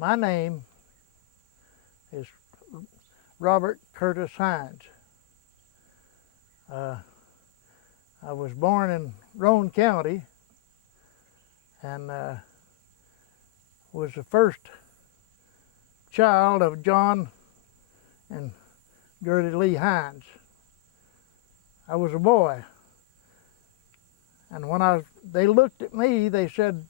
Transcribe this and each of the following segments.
My name is Robert Curtis Hinds. I was born in Roane County and was the first child of John and Gertie Lee Hinds. I was a boy, and when they looked at me, they said,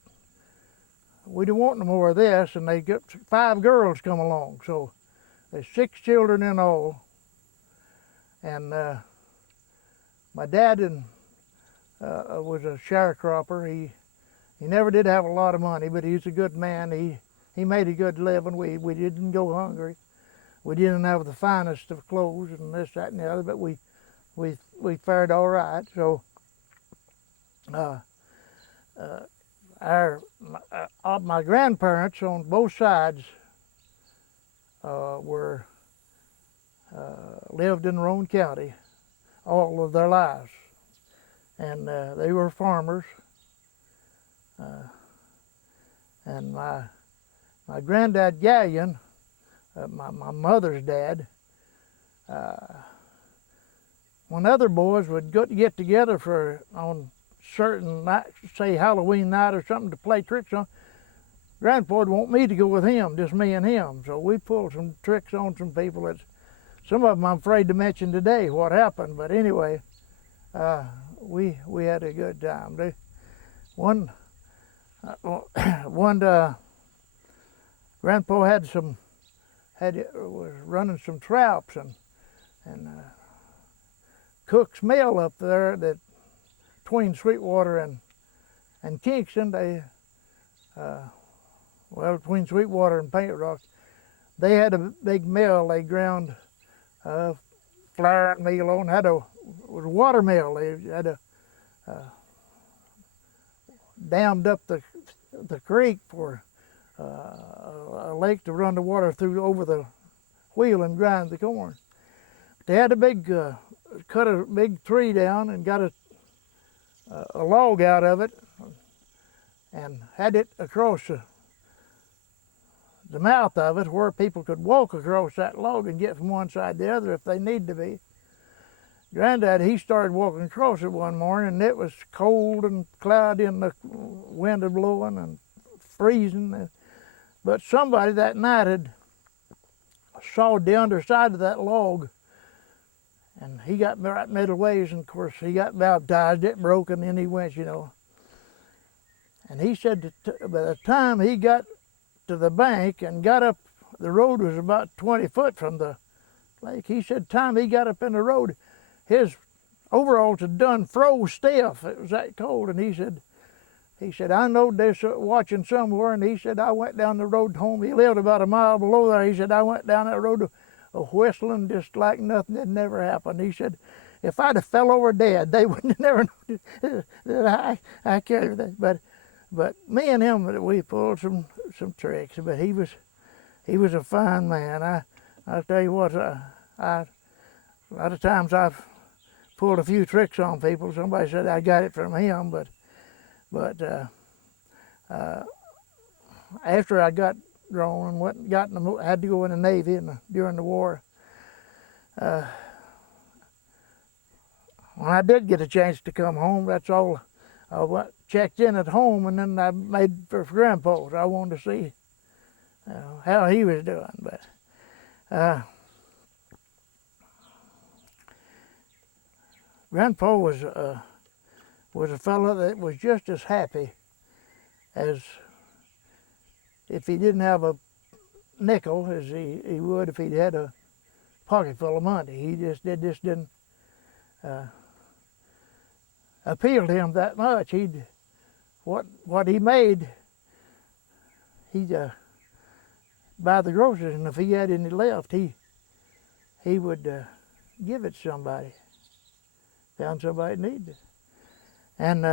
"We don't want no more of this," and they got 5 girls come along. So there's 6 children in all, and my dad was a sharecropper. He never did have a lot of money, but he's a good man. He made a good living. We didn't go hungry. We didn't have the finest of clothes and this, that, and the other, but we fared all right. So my grandparents on both sides lived in Roane County all of their lives, and they were farmers. And my granddad Gallion, my mother's dad, when other boys would get together on certain nights, say Halloween night or something, to play tricks on, Grandpa would want me to go with him, just me and him. So we pulled some tricks on some people that some of them I'm afraid to mention today what happened, but anyway, we had a good time. Grandpa was running some traps and Cook's Mill up there that between Sweetwater and Kingston. Between Sweetwater and Paint Rock, they had a big mill. They ground flour and meal on. It was a water mill. They had dammed up the creek for a lake to run the water through over the wheel and grind the corn. They had cut a big tree down and got a log out of it and had it across the mouth of it where people could walk across that log and get from one side to the other if they need to be. Granddad, he started walking across it one morning, and it was cold and cloudy and the wind was blowing and freezing. But somebody that night had sawed the underside of that log, and he got right middle ways, and of course he got baptized. It broke, and then he went, And he said that by the time he got to the bank and got up, the road was about 20 foot from the lake. He said time he got up in the road, his overalls had done froze stiff. It was that cold, and he said, I know they're watching somewhere, and he said, I went down the road home. He lived about a mile below there. He said, I went down that road whistling just like nothing had never happened. He said, if I'd have fell over dead, they wouldn't have never known that I carried that. But me and him, we pulled some tricks. But he was a fine man. I'll tell you what, a lot of times I've pulled a few tricks on people. Somebody said I got it from him, but after I got grown and had to go in the Navy during the war, when I did get a chance to come home, that's all. I checked in at home, and then I made for Grandpa. I wanted to see how he was doing. But Grandpa was a fellow that was just as happy as if he didn't have a nickel as he would if he'd had a pocket full of money. He just didn't appeal to him that much. What he made, he'd buy the groceries, and if he had any left, he would give it to somebody. Found somebody that needed it. And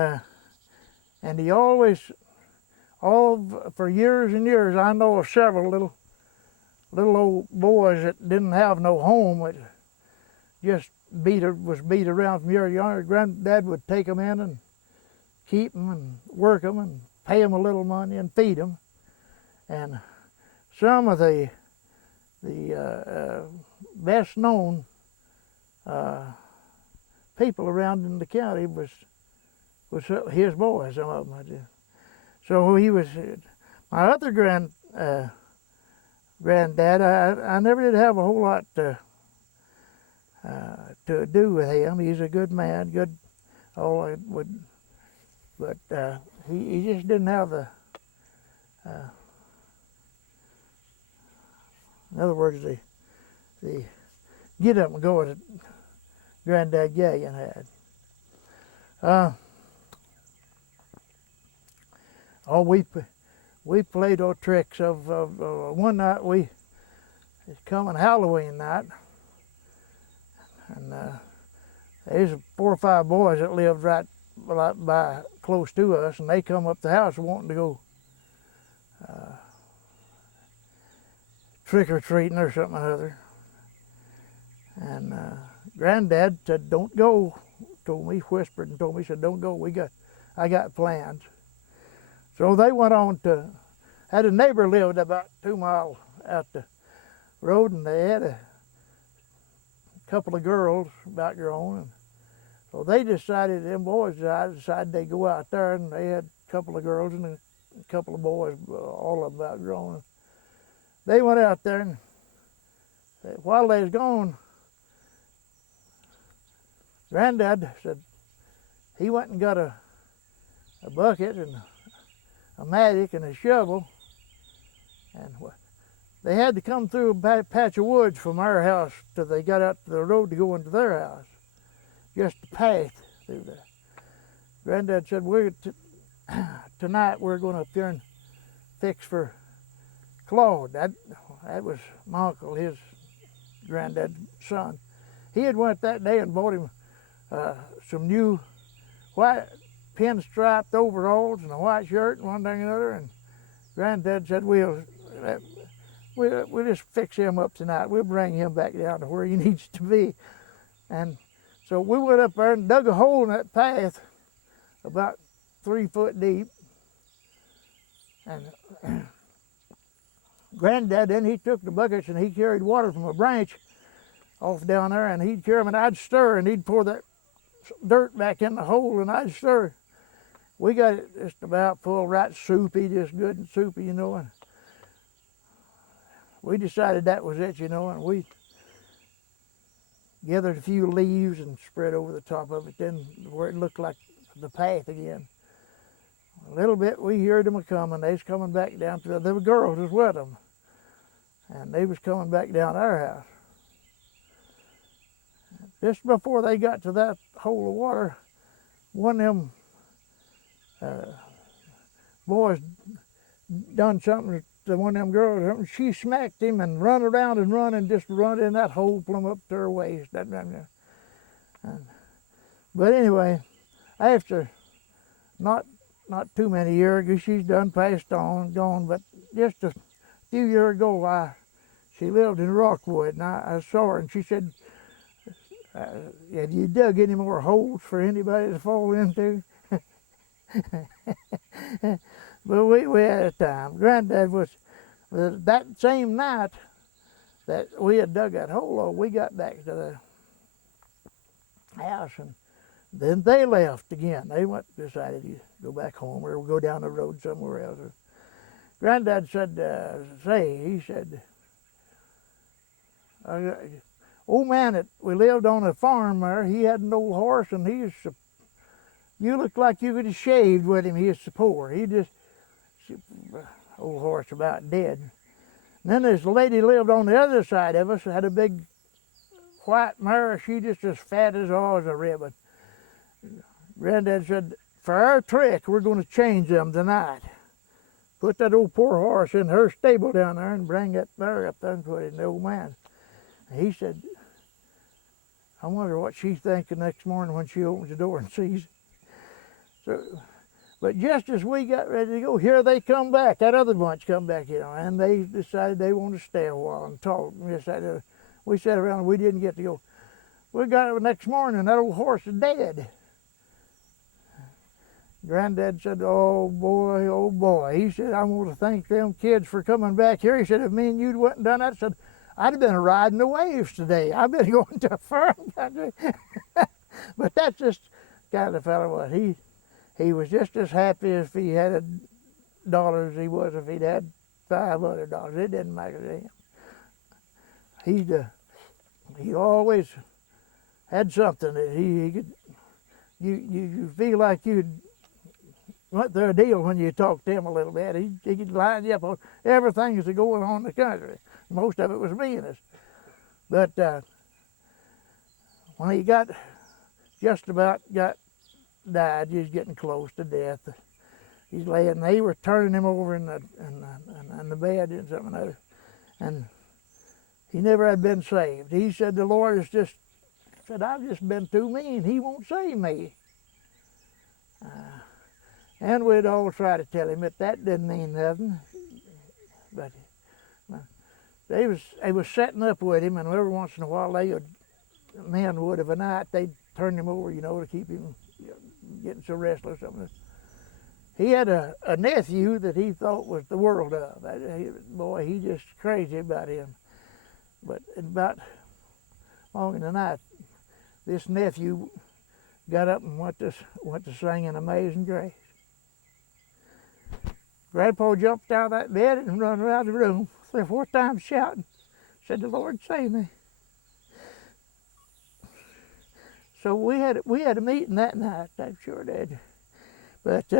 he always, for years and years, I know of several little old boys that didn't have no home, that just was beat around from year to year. Granddad would take them in and keep them and work them and pay them a little money and feed them. And some of the best known people around in the county was his boys. Some of them. So he was my other granddad. I never did have a whole lot to do with him. He's a good man, good. All I would, but he just didn't have the. In other words, the get up and go that Granddad Gallion had. We played all tricks of one night it's coming Halloween night, and there's 4 or 5 boys that lived right by close to us, and they come up the house wanting to go trick-or-treating or something or other. And Granddad said, "Don't go." Told me, whispered and told me, he said, "Don't go. I got plans." So they went on had a neighbor lived about 2 miles out the road, and they had a couple of girls about grown, and so they decided, them boys decided they'd go out there, and they had a couple of girls and a couple of boys, all of them about grown. They went out there, and while they was gone, Granddad said he went and got a bucket and a mattock and a shovel, and they had to come through a patch of woods from our house till they got out to the road to go into their house. Just a path through there. Granddad said, tonight we're going up there and fix for Claude. That was my uncle, his granddad's son. He had went that day and bought him some new white pinstriped overalls and a white shirt and one thing and another. And Granddad said, we'll just fix him up tonight. We'll bring him back down to where he needs to be. And so we went up there and dug a hole in that path about 3 foot deep. And Granddad, then he took the buckets and he carried water from a branch off down there, and he'd carry them, and I'd stir, and he'd pour that dirt back in the hole, and I'd stir. We got it just about full, right soupy, just good and soupy, you know. And we decided that was it, you know, and we gathered a few leaves and spread over the top of it, then where it looked like the path again. A little bit, we heard them a-coming. They was coming back down to there were girls was with them, and they was coming back down our house. Just before they got to that hole of water, one of them boys done something to one of them girls. She smacked him and run around and run and just run in that hole plumb up to her waist. But anyway, after not too many years ago, she's done passed on, gone, but just a few years ago, she lived in Rockwood, and I saw her, and she said, have you dug any more holes for anybody to fall into? But we had a time. Granddad was that same night that we had dug that hole, we got back to the house, and then they left again. They decided to go back home or go down the road somewhere else. Granddad said, he said, old man that we lived on a farm there, he had an old horse, and you looked like you could have shaved with him. He was so poor. Old horse about dead. And then this lady lived on the other side of us, had a big white mare. She just as fat as a ribbon. Granddad said, for our trick, we're going to change them tonight. Put that old poor horse in her stable down there and bring that mare up there and put it in the old man. And he said, I wonder what she's thinking next morning when she opens the door and sees it. So, but just as we got ready to go, here they come back. That other bunch come back, you know, and they decided they wanted to stay a while and talk. We sat around and we didn't get to go. We got up the next morning and that old horse is dead. Granddad said, oh boy, boy, he said, I want to thank them kids for coming back here. He said, if me and you wouldn't done that, said, I'd have been riding the waves today. I've been going to a foreign country. But that's just kind of fellow was. He was just as happy if he had $1 as he was if he'd had $500. It didn't matter to him. He always had something that he could. You feel like you'd went through a deal when you talked to him a little bit. He could line you up on everything that's going on in the country. Most of it was business. But when he just about died, he was getting close to death. He's laying. They were turning him over in the bed and something other, and he never had been saved. He said the Lord has just said, I've just been too mean. He won't save me. And we'd all try to tell him that didn't mean nothing. But they was setting up with him, and every once in a while men would of a night, they'd turn him over, to keep him getting so restless or something. He had a nephew that he thought was the world of. Boy, he just crazy about him. But about long in the night, this nephew got up and went to singing Amazing Grace. Grandpa jumped out of that bed and run around the room 3 or 4 times shouting, said, the Lord save me. So we had a meeting that night, I sure did. But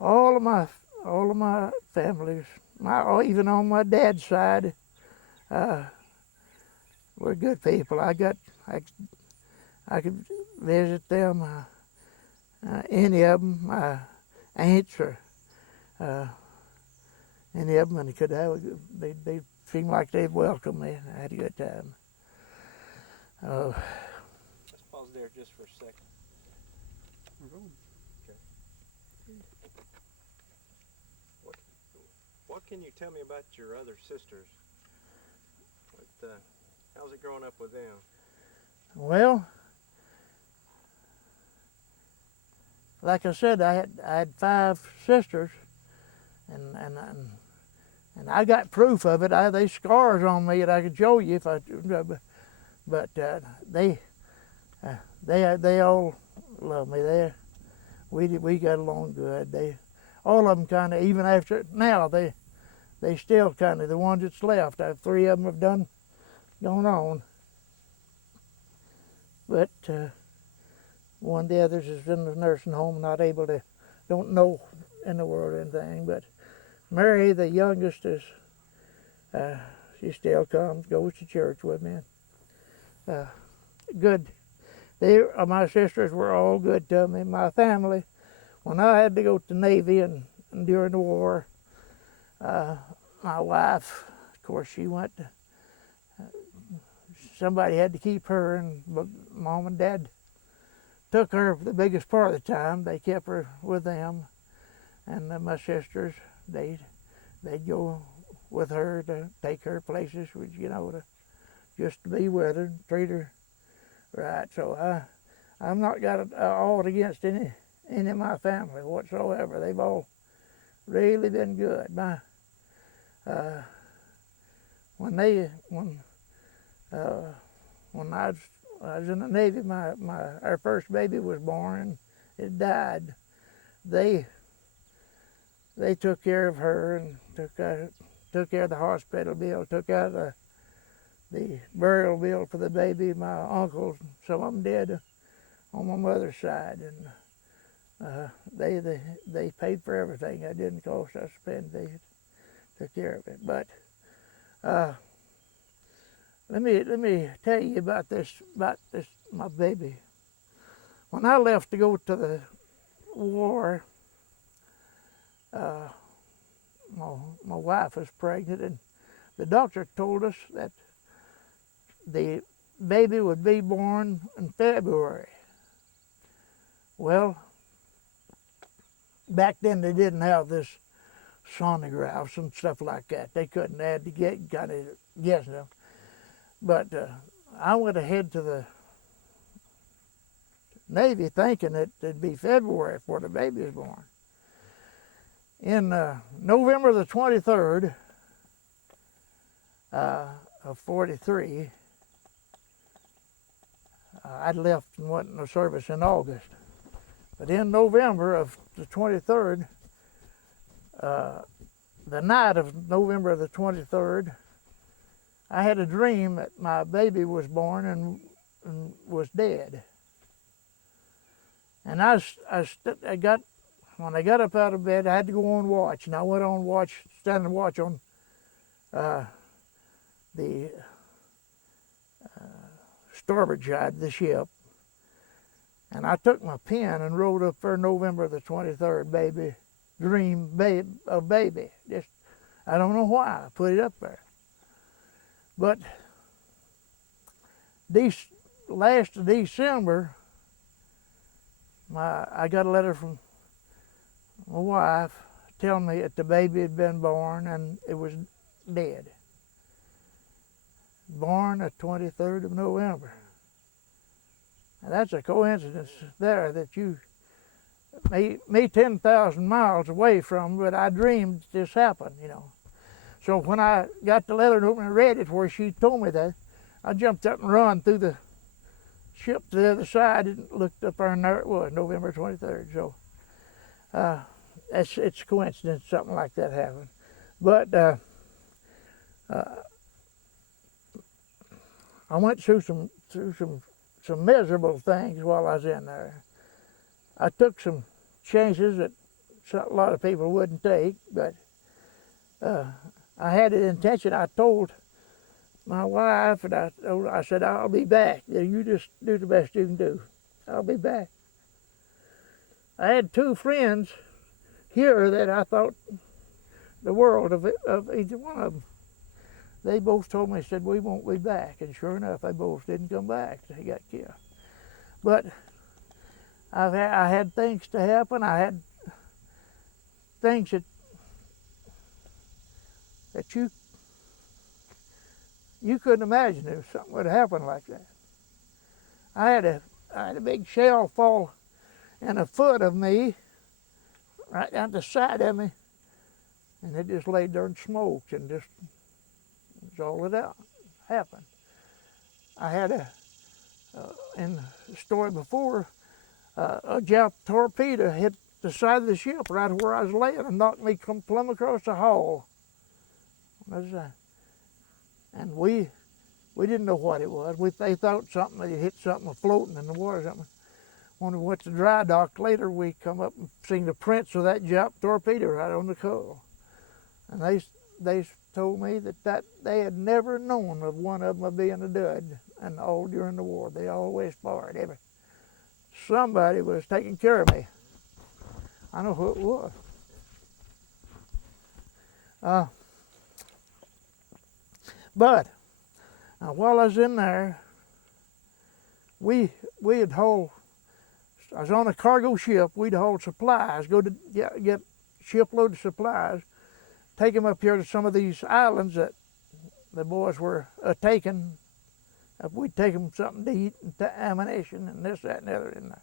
all of my families, even on my dad's side, were good people. I could visit them, any of them, my aunts or any of them, and they seemed like they'd welcome me. I had a good time. Let's pause there just for a second. Okay. What can you tell me about your other sisters? How's it growing up with them? Well, like I said, I had 5 sisters, and I got proof of it. There's scars on me that I could show you if I. But they all love me. We got along good. All of them kind of, even after now, they still kind of the ones that's left. 3 of them have gone on. But one of the others is in the nursing home, don't know in the world or anything. But Mary, the youngest, she still comes, goes to church with me. Good. My sisters were all good to me. My family, when I had to go to the Navy and during the war, my wife, of course, she went. Somebody had to keep her, and Mom and Dad took her for the biggest part of the time. They kept her with them, and my sisters, they'd go with her to take her places, just to be with her and treat her right. So I'm not got aught against any of my family whatsoever. They've all really been good. When I was in the Navy, our first baby was born. It died. They took care of her and took care of the hospital bill, took out the burial bill for the baby. My uncles, some of them did on my mother's side, and they paid for everything. It didn't cost us a penny. They took care of it. But let me tell you about this my baby. When I left to go to the war, my wife was pregnant, and the doctor told us that the baby would be born in February. Well, back then they didn't have this sonographs and stuff like that. They couldn't had to get kind of guessing them. But I went ahead to Navy, thinking that it'd be February before the baby was born. In November the 23rd of 43, I'd left and went in the service in August. But in November of the 23rd, the night of November the 23rd, I had a dream that my baby was born and was dead. And when I got up out of bed, I had to go on watch, and I went on watch, standing watch on the starboard side of the ship. And I took my pen and wrote up for November the 23rd, baby, dream of baby. Just, I don't know why I put it up there. But last of December, I got a letter from my wife telling me that the baby had been born and it was dead. Born the 23rd of November. Now that's a coincidence there that me 10,000 miles away from, but I dreamed this happened, you know. So when I got the letter and opened and read it where she told me that, I jumped up and run through the ship to the other side and looked up there, and there it was, November 23rd. So it's a coincidence something like that happened. But I went through some miserable things while I was in there. I took some chances that a lot of people wouldn't take, but I had an intention. I told my wife, and I said, I'll be back. You just do the best you can do. I'll be back. I had two friends here that I thought the world of either one of them. They both told me, said, we won't be back. And sure enough, they both didn't come back. They got killed. But I had things to happen. I had things that you couldn't imagine if something would happen like that. I had a big shell fall in a foot of me, right down the side of me, and it just laid there and smoked, and just was all that happened. I had in the story before, a Jap torpedo hit the side of the ship right where I was laying and knocked me plumb across the hull. And we didn't know what it was. They thought something, they hit something floating in the water or something. When we went to dry dock later, we come up and seen the prints of that Jap torpedo right on the hull. And they told me that they had never known of one of them being a dud, and all during the war. They always fired. Somebody was taking care of me. I know who it was. But while I was in there, we had hauled. I was on a cargo ship. We'd haul supplies, go to get shipload of supplies, take them up here to some of these islands that the boys were taking. We'd take them something to eat and ammunition and this, that, and the other in there.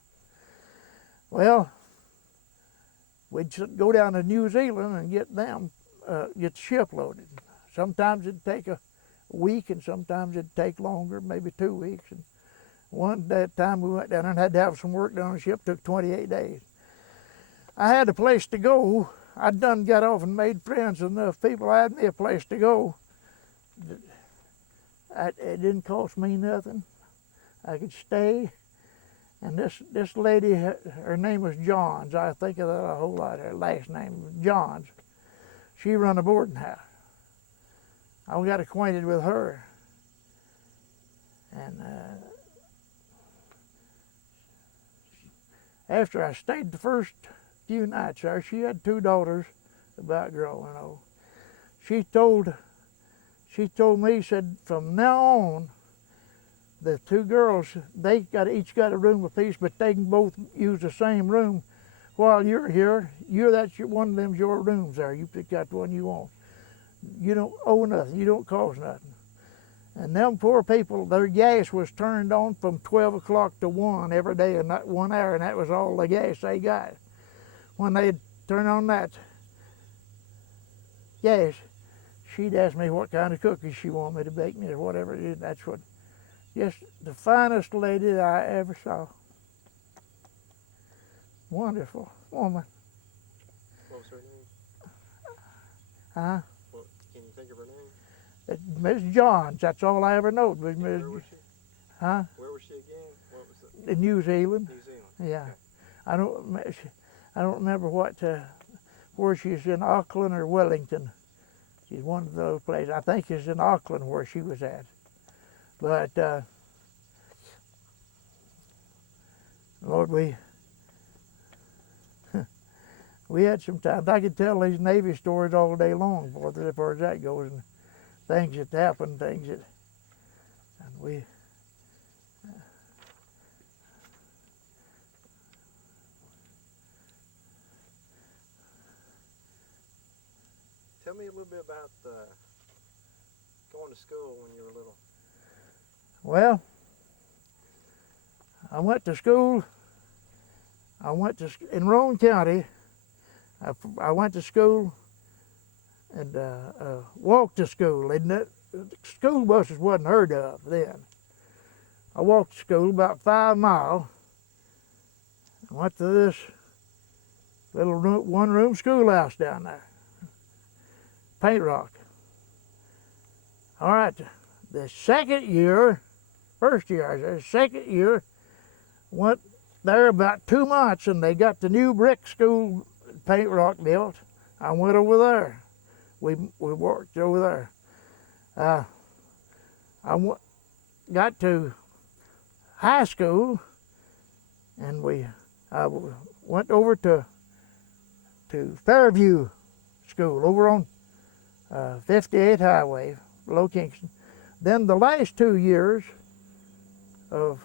Well, we'd go down to New Zealand and get the ship loaded. Sometimes it'd take a week, and sometimes it'd take longer, maybe 2 weeks. And one time we went down there and had to have some work done on the ship. Took 28 days. I had a place to go. I'd done got off and made friends with enough people. I had me a place to go. It didn't cost me nothing. I could stay. And this lady, her name was Johns. I think of that a whole lot. Her last name was Johns. She run a boarding house. I got acquainted with her. And after I stayed the first few nights there, she had two daughters about growing old. She told me, said, from now on, the two girls, they each got a room apiece, but they can both use the same room while you're here. One of them's your rooms there. You pick out the one you want. You don't owe nothing. You don't cost nothing. And them poor people, their gas was turned on from 12 o'clock to 1 every day in that 1 hour, and that was all the gas they got. When they'd turn on that gas, she'd ask me what kind of cookies she wanted me to bake me or whatever it is. That's what, just the finest lady that I ever saw. Wonderful woman. What was her name? Huh? What, can you think of her name? Miss Johns, that's all I ever knowed was Miss. Where was she? Huh? Where was she again? What was it? In New Zealand. New Zealand. Yeah. Okay. I don't remember where she's in Auckland or Wellington. She's one of those places. I think it's in Auckland where she was at. But Lord, we had some times. I could tell these Navy stories all day long as far as that goes, and things that happened, and we. Tell me a little bit about going to school when you were little. Well, I went to school. In Roane County. I went to school and walked to school. School buses wasn't heard of then. I walked to school about 5 miles. I went to this little one-room schoolhouse down there, Paint Rock. All right, the second year, first year I was there, second year, went there about 2 months, and they got the new brick school Paint Rock built. I went over there. We worked over there. Got to high school, and I went over to Fairview School over on 58 Highway, below Kingston. Then the last 2 years of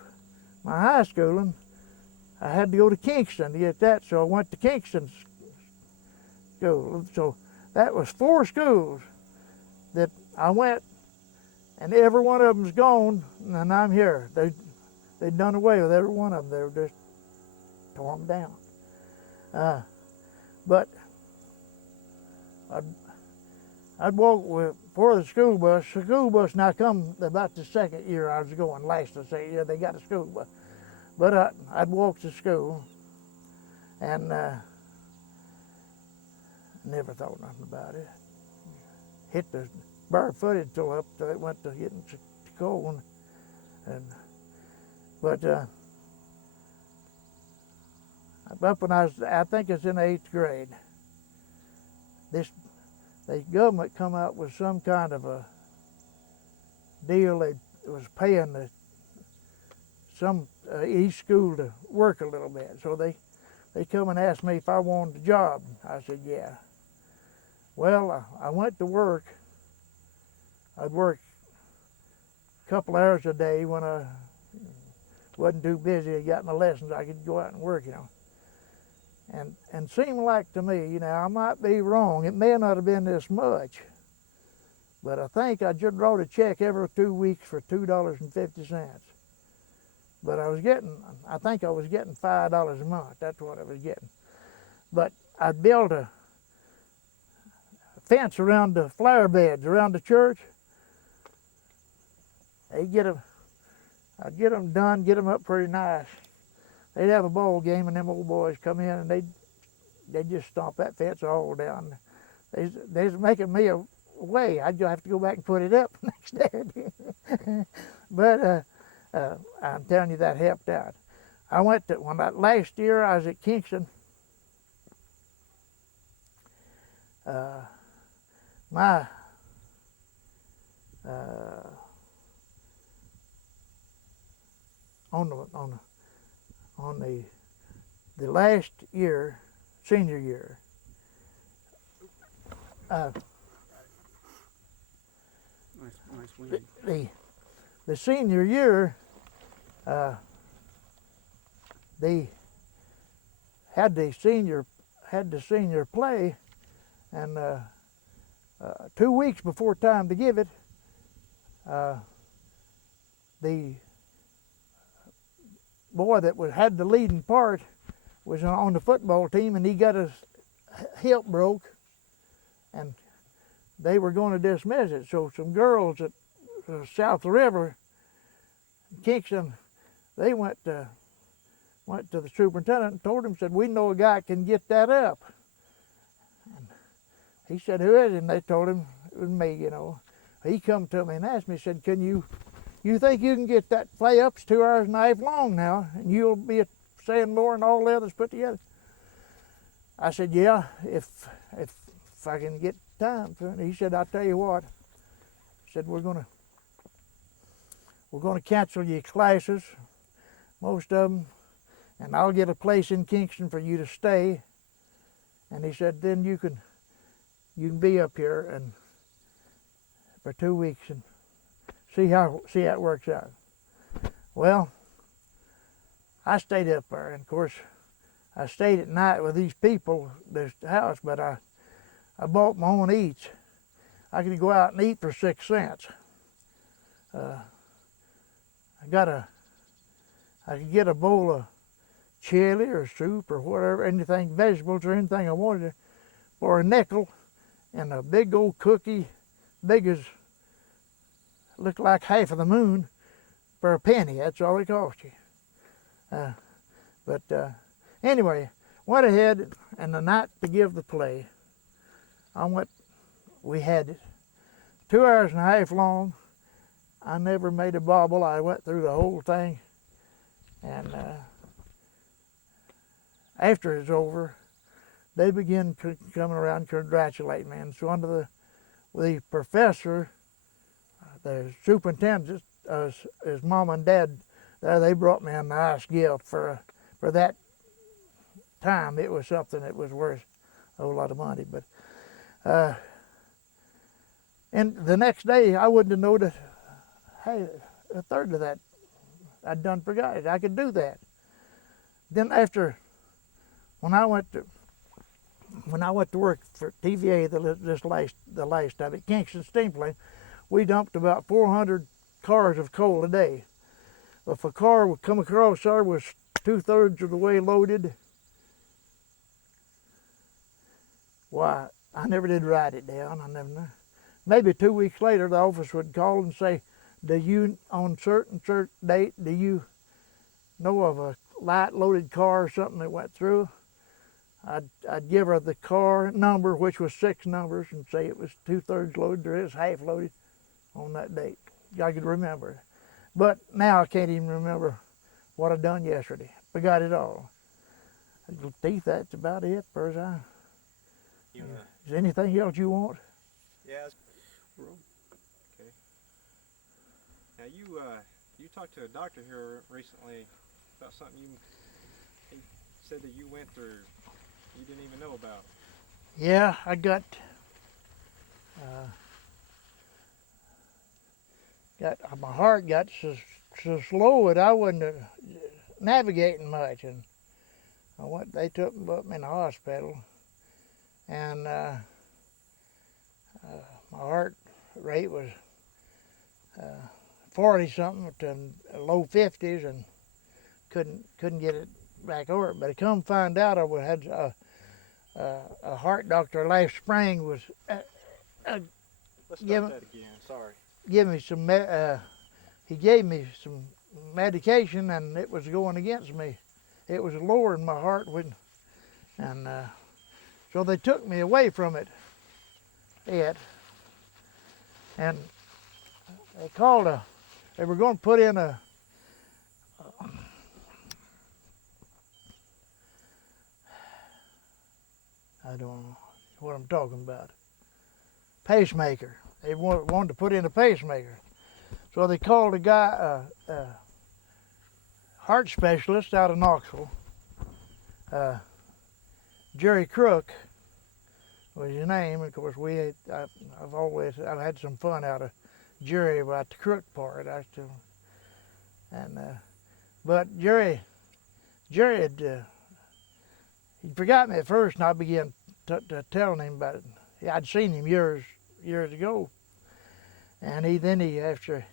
my high schooling, I had to go to Kingston to get that, so I went to Kingston School. So that was 4 schools that I went, and every one of them's gone, and I'm here. They'd done away with every one of them. They were just torn down. But I'd walk for the school bus. The school bus now come about the second year I was going. Last the second year they got a school bus. But I'd walk to school, and never thought nothing about it. Hit the barefooted till it went to getting cold. But up when I think it's in 8th grade, the government come out with some kind of a deal. They was paying each school to work a little bit. So they come and asked me if I wanted a job. I said, yeah. Well, I went to work. I'd work a couple hours a day when I wasn't too busy. I got my lessons. I could go out and work, And seemed like to me, I might be wrong. It may not have been this much, but I think I just wrote a check every 2 weeks for $2.50. But I think I was getting $5 a month. That's what I was getting. But I'd build a fence around the flower beds around the church. I'd get them done, get them up pretty nice. They'd have a ball game, and them old boys come in, and they'd just stomp that fence all down. They's making me away. I'd have to go back and put it up next day. But I'm telling you, that helped out. Last year I was at Kingston. On the last year, senior year, the senior year, they had the senior play, and 2 weeks before time to give it, the boy that had the leading part was on the football team, and he got his hip broke, and they were going to dismiss it. So some girls at south of the river, Kingston, they went to the superintendent and told him, said, we know a guy can get that up. And he said, who is it? And they told him it was me, you know. He come to me and asked me, said, you think you can get that play up? It's 2 hours and a half long now, and you'll be saying more than all the others put together? I said, yeah, if I can get time. He said, I'll tell you what. He said, we're gonna cancel your classes, most of them, and I'll get a place in Kingston for you to stay. And he said, then you can be up here and for 2 weeks and see how it works out. Well, I stayed up there, and of course I stayed at night with these people, this house, but I bought my own eats. I could go out and eat for 6 cents. I could get a bowl of chili or soup or whatever, anything, vegetables or anything I wanted for a nickel, and a big old cookie, big as, looked like half of the moon, for a penny. That's all it cost you. Anyway, went ahead, and the night to give the play, we had it 2 hours and a half long. I never made a bobble. I went through the whole thing, and after it's over, they begin coming around congratulating me. And so under the professor, the superintendent, his mom and dad, they brought me a nice gift for that time. It was something that was worth a whole lot of money. But and the next day, I wouldn't have known that, hey, a third of that I'd done forgot it. I could do that. Then after, when I went to work for TVA the last time at Kingston Steam Plant, we dumped about 400 cars of coal a day. If a car would come across there was 2/3 of the way loaded, why, I never did write it down. I never know. Maybe 2 weeks later, the office would call and say, do you, on certain date, do you know of a light loaded car or something that went through? I'd give her the car number, which was 6 numbers, and say it was 2/3 loaded or it was half loaded on that date. I could remember. But now I can't even remember what I done yesterday. Forgot it all. Teeth, that's about it, for as I. Is there anything else you want? Yeah. Okay. Now you talked to a doctor here recently about something he said that you went through you didn't even know about. Yeah, I got my heart got so slow that I wasn't navigating much, and they took me up in the hospital, and my heart rate was 40 something to low 50s, and couldn't get it back over. But I come find out I had a heart doctor last spring was Let's start that again. Sorry. Give me some. He gave me some medication, and it was going against me. It was lowering my heart, and so they took me away from it. And they called they were going to put in I don't know what I'm talking about. Pacemaker. They wanted to put in a pacemaker. So they called a guy, heart specialist out of Knoxville. Jerry Crook was his name. Of course, I've had some fun out of Jerry about the crook part. But Jerry had he forgot me at first, and I began telling him about it. I'd seen him years ago, and after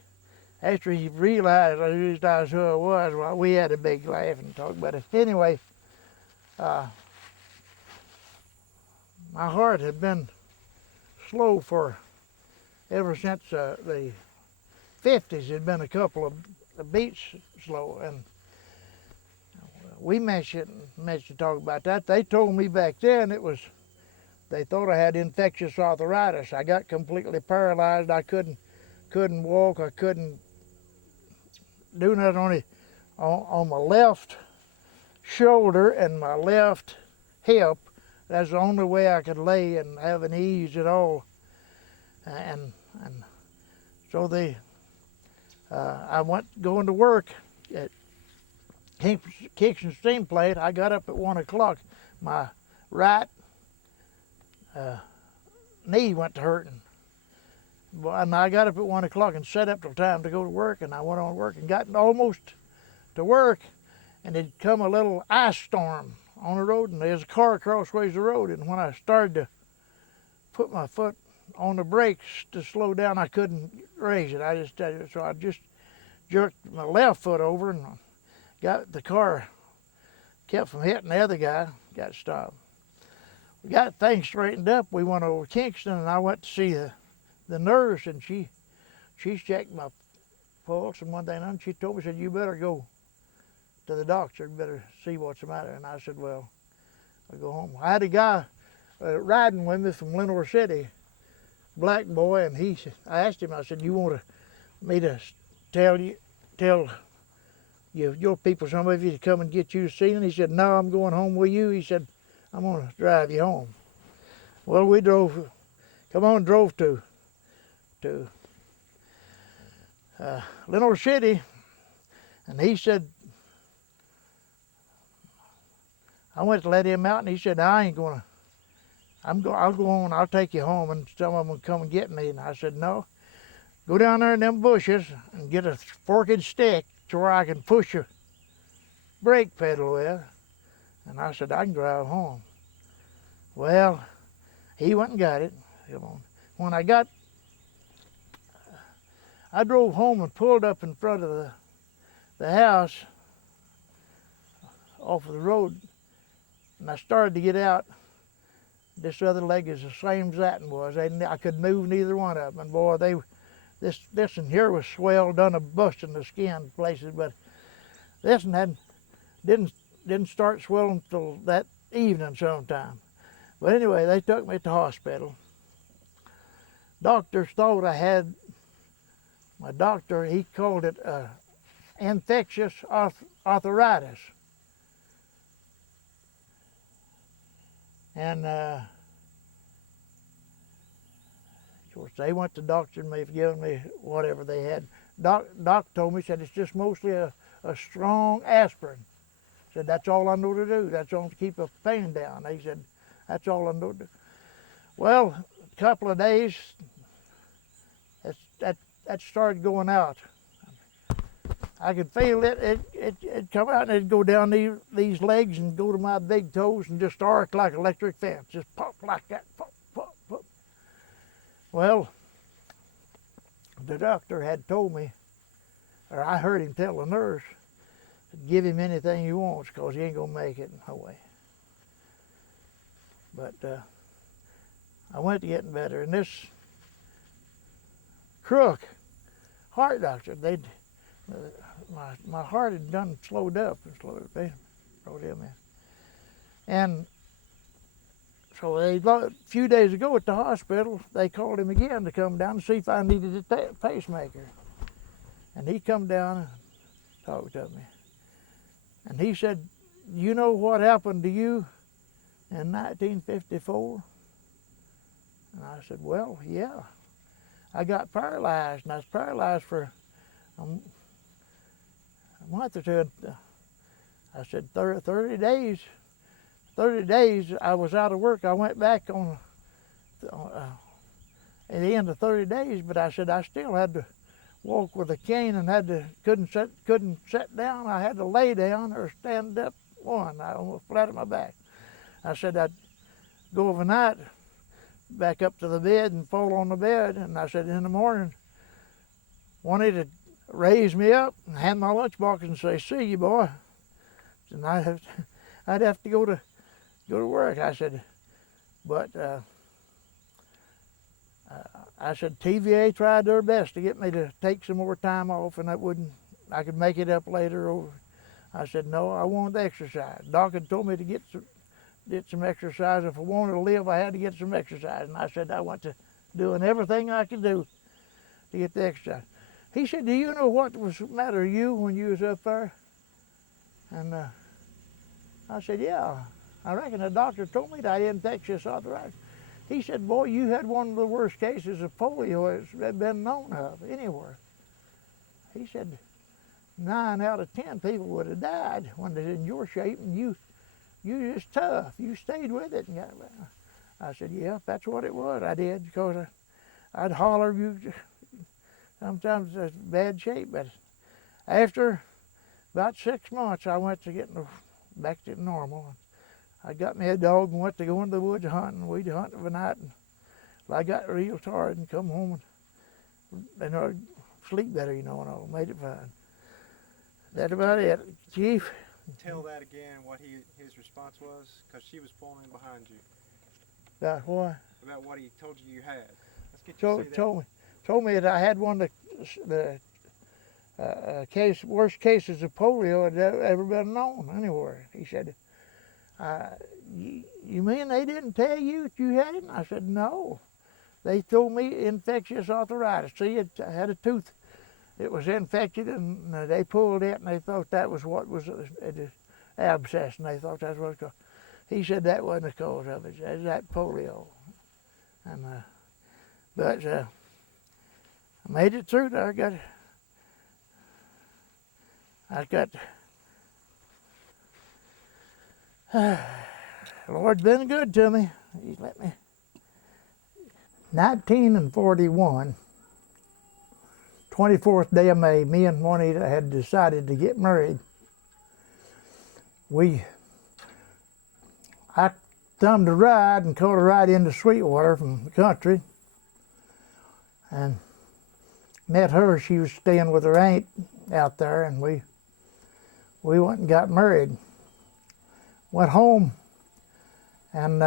after he realized who I was, well, we had a big laugh and talk about it. Anyway, my heart had been slow for ever since the 50s. Had been a couple of beats slow, and we mentioned talk about that. They told me back then they thought I had infectious arthritis. I got completely paralyzed. I couldn't walk. I couldn't do nothing on my left shoulder and my left hip. That's the only way I could lay and have an ease at all. And so I went going to work at Kicks and Steam Plate. I got up at 1 o'clock. My right knee went to hurting. And I got up at 1 o'clock and set up till time to go to work, and I went on work and got almost to work, and it'd come a little ice storm on the road, and there's a car crossways the road, and when I started to put my foot on the brakes to slow down, I couldn't raise it. So I just jerked my left foot over and got the car, kept from hitting the other guy, got stopped. We got things straightened up. We went over to Kingston, and I went to see the nurse, and she checked my pulse and one thing, and she told me, said, you better go to the doctor, you better see what's the matter. And I said, well, I'll go home. I had a guy riding with me from Lenore City, black boy, and I asked him, I said, you want me to tell your people, some of you, to come and get you to see him? He said, no, I'm going home with you. He said, I'm going to drive you home. Well, we drove to Lenore City, and he said, I went to let him out, and he said, I ain't gonna, I'll go on, I'll take you home, and some of them will come and get me. And I said, no, go down there in them bushes and get a forked stick to where I can push a brake pedal with. And I said, I can drive home. Well, he went and got it. When I drove home and pulled up in front of the house off of the road, and I started to get out. This other leg is the same as that one was. I could move neither one of them. And boy, this one here was swelled, done a bust in the skin places, but this one didn't start swelling till that evening sometime. But anyway, they took me to the hospital. Doctors thought I had, my doctor, he called it infectious arthritis. And of course, they went to doctor and they've given me whatever they had. Doc told me, said, it's just mostly a strong aspirin. Said, that's all I know to do. That's all to keep the pain down. He said, that's all I know to do. Well, a couple of days, that started going out. I could feel it'd come out and it'd go down these legs and go to my big toes and just arc like electric fence, just pop like that, pop, pop, pop. Well, the doctor had told me, or I heard him tell the nurse, give him anything he wants because he ain't gonna make it no way. But I went to getting better, and this crook heart doctor, my heart had done slowed up and slowed him in. And so a few days ago at the hospital, they called him again to come down and see if I needed a pacemaker. And he come down and talked to me. And he said, you know what happened to you in 1954? And I said, well, yeah. I got paralyzed, and I was paralyzed for a month or two. I said 30 days. 30 days I was out of work. I went back at the end of 30 days, but I said I still had to walk with a cane and couldn't sit down. I had to lay down or stand up one. I almost flat on my back. I said I'd go overnight back up to the bed and fall on the bed, and I said in the morning, wanted raise me up and hand my lunchbox and say, "See you, boy." And I'd have to go to work. I said, but I said TVA tried their best to get me to take some more time off, and I could make it up later. Or I said, no, I wanted to exercise. Doc had told me to get some exercise. If I wanted to live, I had to get some exercise. And I said I went to doing everything I could do to get the exercise. He said, do you know what was the matter with you when you was up there? And I said, yeah, I reckon the doctor told me that I had infectious arthritis. He said, boy, you had one of the worst cases of polio that's been known of anywhere. He said, 9 out of 10 people would have died when they're in your shape, and you just tough. You stayed with it. And I said, yeah, that's what it was. I did, because I'd holler you. Sometimes it's bad shape, but after about 6 months, I went to getting back to normal. I got me a dog and went to go into the woods hunting. We'd hunt of a night, and I got real tired and come home and sleep better, and all. Made it fine. That's about it, Chief. Tell that again, what his response was, because she was pulling in behind you. About what? About what he told you had. Let's get you to say that. Told me that I had one of the worst cases of polio that ever been known anywhere. He said, you mean they didn't tell you that you had it? And I said, no. They told me infectious arthritis. See, I had a tooth. It was infected, and they pulled it, and they thought that was what was an abscess, and they thought that's what it was called. He said that wasn't the cause of it. It was that polio. And but I made it through there. I got the Lord's been good to me. He's let me. 1941, 24th day of May, me and Juanita had decided to get married. I thumbed a ride and caught a ride into Sweetwater from the country, and met her. She was staying with her aunt out there, and we went and got married. Went home, and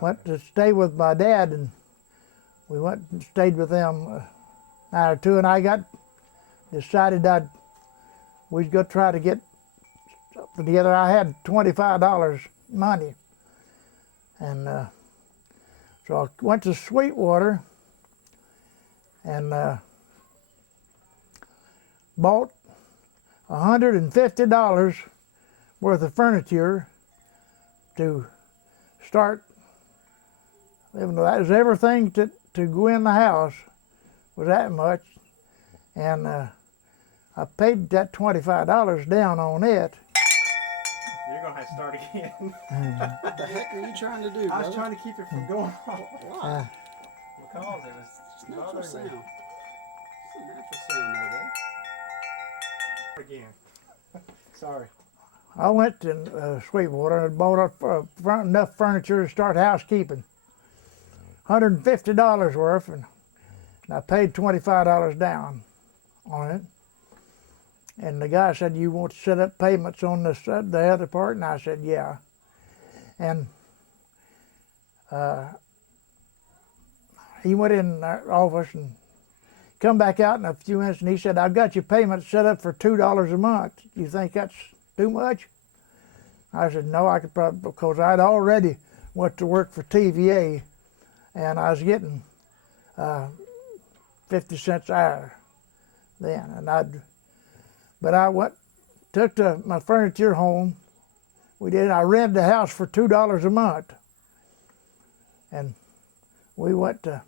went to stay with my dad, and we went and stayed with them a night or two, and I decided we'd go try to get something together. I had $25 money, and so I went to Sweetwater and bought $150 worth of furniture to start living. That was everything to go in the house, was that much, and I paid that $25 down on it. You're gonna have to start again. What the heck are you trying to do, I was brother? trying to keep it from going off. Why? Because it was It's natural bothering sound. me. It's a natural sound there, bud. Again. Sorry. I went to Sweetwater and bought enough furniture to start housekeeping. $150 worth, and I paid $25 down on it. And the guy said, you want to set up payments on the other part? And I said, yeah. And he went in our office and come back out in a few minutes, and he said, I've got your payment set up for $2 a month. You think that's too much? I said, no, I could probably, because I'd already went to work for TVA, and I was getting 50 cents an hour then. And but I took my furniture home. I rented the house for $2 a month. And we went to,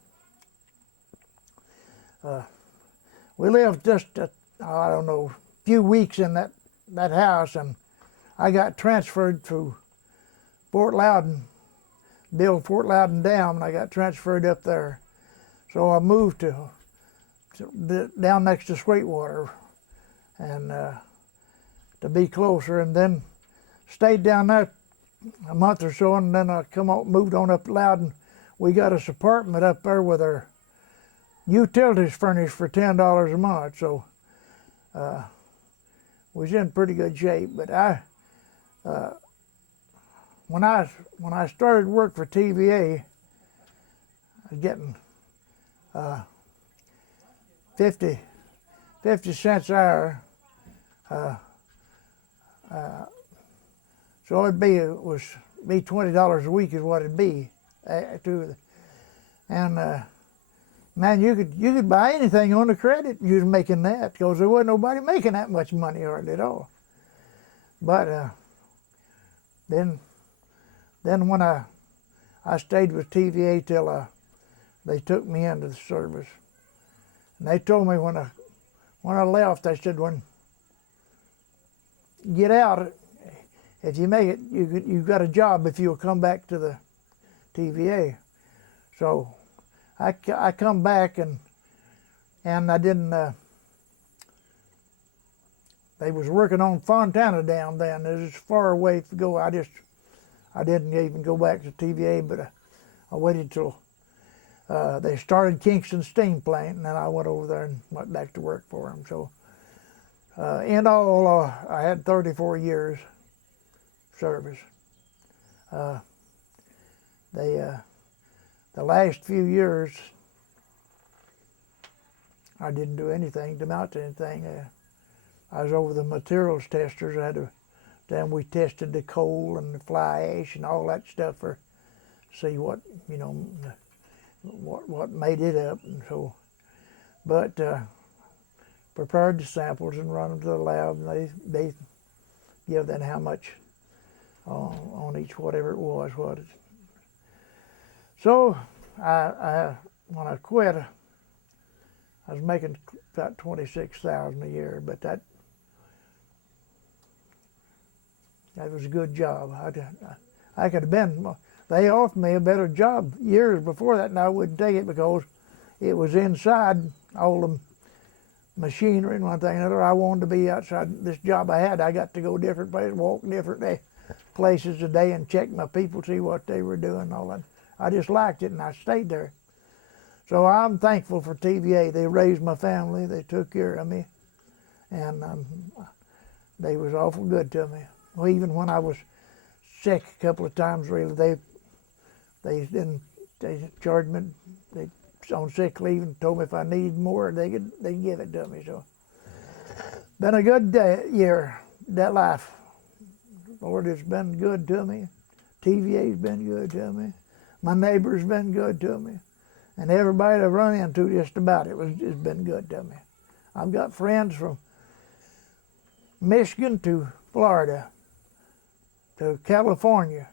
we lived just, I don't know, a few weeks in that house, and I got transferred to Fort Loudon, build Fort Loudon Dam, and I got transferred up there. So I moved to down next to Sweetwater, and to be closer, and then stayed down there a month or so, and then I moved on up to Loudon we got us apartment up there with our utilities furnished for $10 a month. So we was in pretty good shape. But when I started work for TVA, I was getting 50 cents an hour. So it'd be $20 a week is what it'd be. And man, you could buy anything on the credit. You was making that because there wasn't nobody making that much money hardly at all. But then when I stayed with TVA till they took me into the service, and they told me when I left, they said, when you get out, if you make it, you've got a job if you'll come back to the TVA. So I come back and I didn't. They was working on Fontana down then. It was far away to go. I didn't even go back to TVA, but I waited till they started Kingston Steam Plant, and then I went over there and went back to work for them. So in all, I had 34 years service. The last few years, I didn't do anything to amount to anything. I was over the materials testers. Then we tested the coal and the fly ash and all that stuff for see what what made it up and so. But prepared the samples and run them to the lab, and they give them how much on each whatever it was. So when I quit, I was making about $26,000 a year, but that was a good job. I could have been. They offered me a better job years before that, and I wouldn't take it because it was inside all the machinery and one thing and another. I wanted to be outside. This job I had, I got to go different places, walk different places a day, and check my people, see what they were doing, and all that. I just liked it, and I stayed there. So I'm thankful for TVA. They raised my family. They took care of me, and they was awful good to me. Well, even when I was sick a couple of times, really, they charged me. They on sick leave and told me if I needed more, they'd give it to me. So, been a good year, that life. Lord has been good to me. TVA's been good to me. My neighbor's been good to me. And everybody I've run into just about it's been good to me. I've got friends from Michigan to Florida to California.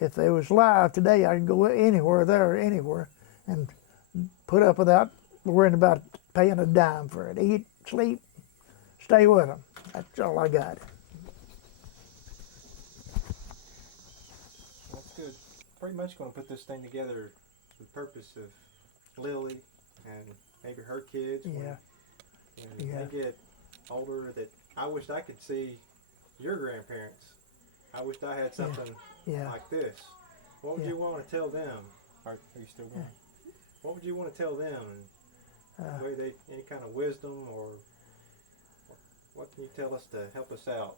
If they was live today, I could go anywhere there, anywhere, and put up without worrying about paying a dime for it. Eat, sleep, stay with them. That's all I got. That's good. Pretty much going to put this thing together for the purpose of Lily and maybe her kids. Yeah. When they get older, that I wished I could see your grandparents. I wished I had something like this. What would you want to tell them? Are you still going? What would you want to tell them? Any kind of wisdom, or what can you tell us to help us out?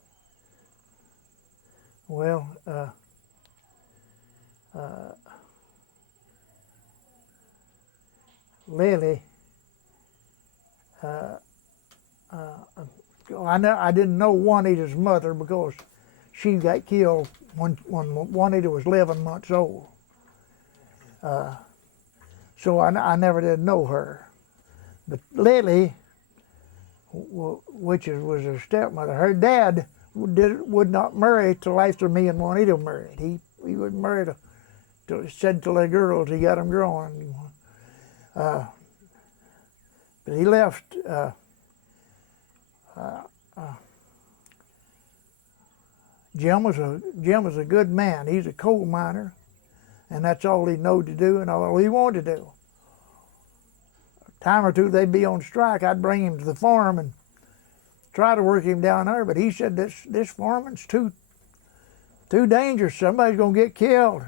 Well, Lily, I didn't know Juanita's mother because she got killed when Juanita was 11 months old. So I never did know her. But Lily, which was her stepmother, her dad would not marry till after me and Juanita married. He would marry till they're girls, he got them growing. But he left. Jim was a good man. He's a coal miner, and that's all he knew to do and all he wanted to do. A time or two they'd be on strike. I'd bring him to the farm and try to work him down there, but he said this farming's too dangerous. Somebody's gonna get killed.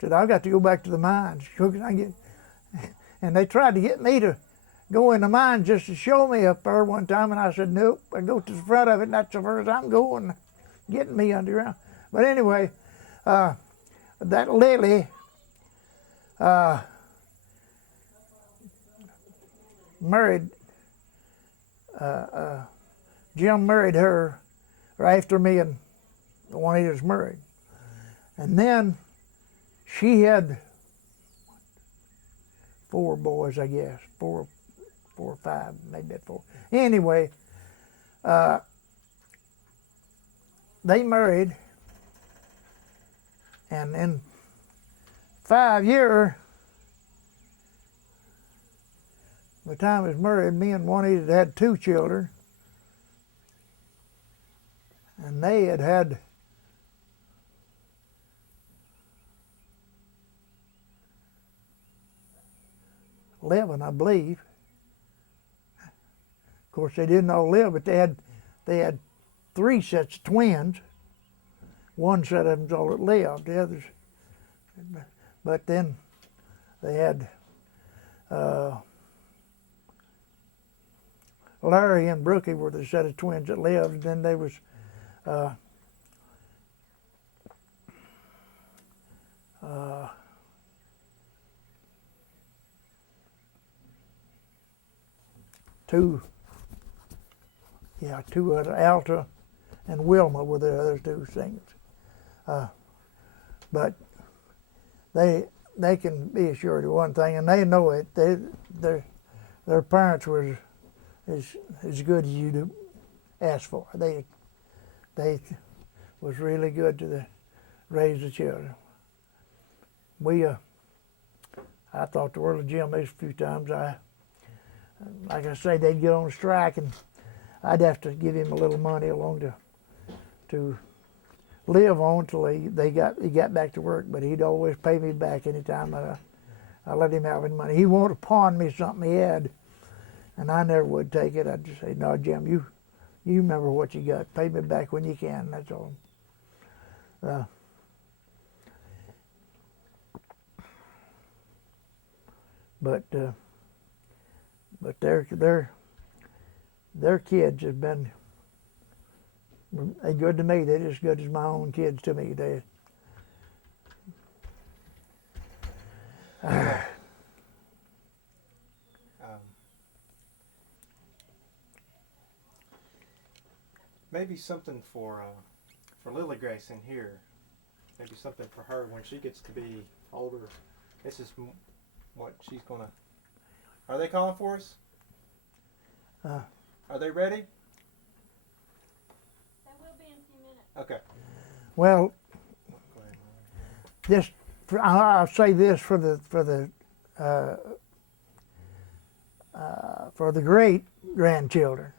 Said, I got to go back to the mines. And they tried to get me to go in the mines just to show me up there one time, and I said, nope, I go to the front of it, and that's the first I'm going, getting me underground. But anyway, that Lily married, Jim married her right after me and Juanita was married. And then she had 4 boys, I guess, four or 5, maybe 4. Anyway, they married, and in 5 years, by the time I was married, me and Juanita had 2 children, and they had 11, I believe. Of course, they didn't all live, but they had 3 sets of twins. One set of them's all that lived. The others, but then they had Larry and Brookie were the set of twins that lived. And then there was two other, Alta and Wilma were the other 2 singers. But they can be assured of one thing, and they know it. Their parents were as good as you do ask for. They was really good to raise the children. I thought the world of Jim a few times. Like I say, they'd get on strike, and I'd have to give him a little money along to live on till he got back to work. But he'd always pay me back anytime I let him have his money. He wanted to pawn me something he had, and I never would take it. I'd just say, no, Jim, you remember what you got. Pay me back when you can. That's all. But their kids have been good to me. They're as good as my own kids to me. Maybe something for Lily Grace in here. Maybe something for her when she gets to be older. This is what she's gonna. Are they calling for us? Are they ready? They will be in a few minutes. Okay. Well, I'll say this for the great grandchildren.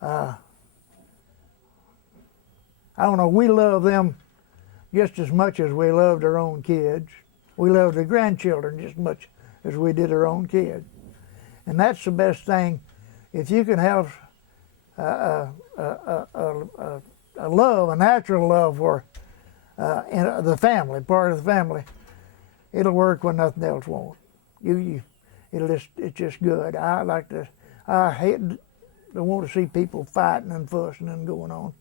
I don't know. We love them just as much as we loved our own kids. We love the grandchildren just as much as we did our own kids. And that's the best thing. If you can have a love, a natural love for the family, part of the family, it'll work when nothing else won't. It's just good. I hate, I want to see people fighting and fussing and going on.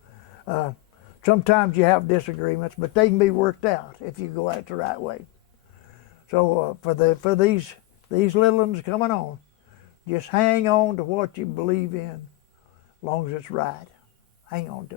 Sometimes you have disagreements, but they can be worked out if you go at it the right way. So for these little ones coming on, just hang on to what you believe in, as long as it's right. Hang on to it.